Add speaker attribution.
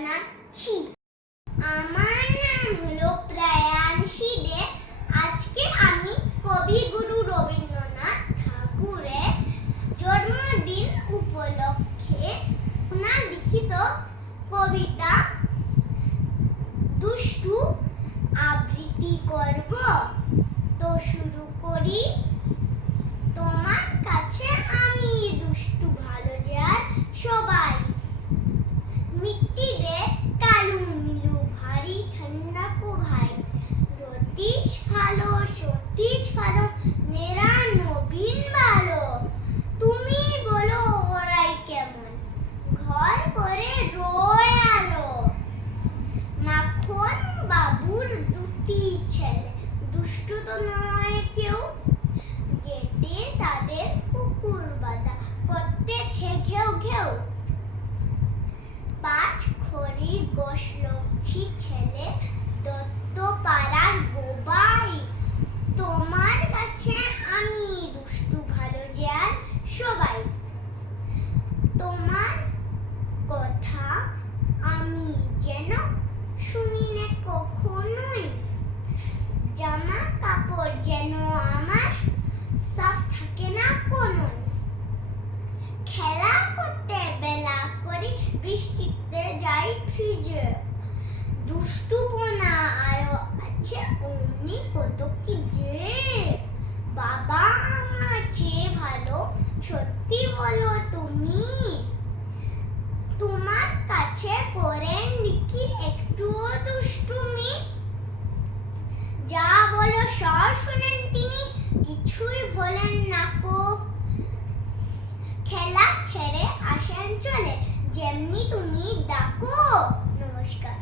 Speaker 1: জানাচ্ছি। আমার নাম হলো প্রায়াংশী দে আজকে আমি কবিগুরু রবীন্দ্রনাথ ঠাকুরের জন্মদিন উপলক্ষে ওনার লিখিত কবিতা দুষ্টু আবৃত্তি করব। তো শুরু করি। সতীশ ভালো। নেরা নবীন ভালো। তুমি বলো ওরাই কেমন? ঘর করে রয়ে আলো। মাখন বাবুর দুটি ছেলে। দুষ্টু তো নয় কেউ। গেটে তাদের কুকুর বাঁধা। করতেছে ঘেউ ঘেউ। পাঁচ খড়ি গোশ লক্ষ্মী ছেলে দত্ত পাড়ার গোবাই তোমার কাছে আমি দুষ্টু ভালো যে আর সবাই তোমার কথা আমি যেন শুনি কখনোই জামা কাপড় যেন আমার সাফ থাকে না কোনো খেলা করতে বেলা করি, বৃষ্টিতে যাই ভিজে দুষ্টু বোনা আরও আছে অমনি কত কি যে। বাবা আমার চেয়ে ভালো, সত্যি বলো তুমি। স্বর শুনেন তিনি, কিছুই বলেন না কো। খেলা ছেড়ে আসেন চলে, যেমনি তুমি ডাকো। নমস্কার।